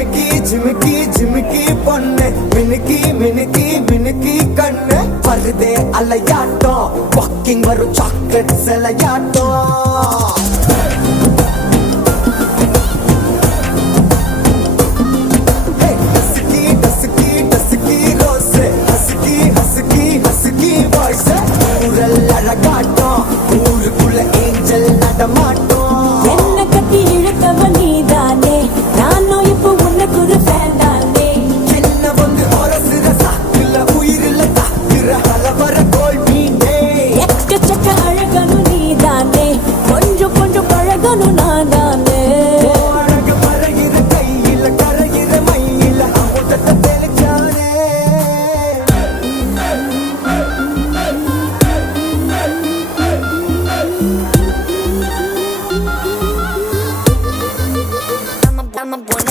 ஜிமிக்கி ஜிமிக்கி ஜிமிக்கி பொண்ணு மினுக்கி மினுக்கி மினுக்கி கண்ணு வருதே அலையாட்டம் வாக்கிங் வரும் சாக்லேட் சிலையாட்டம்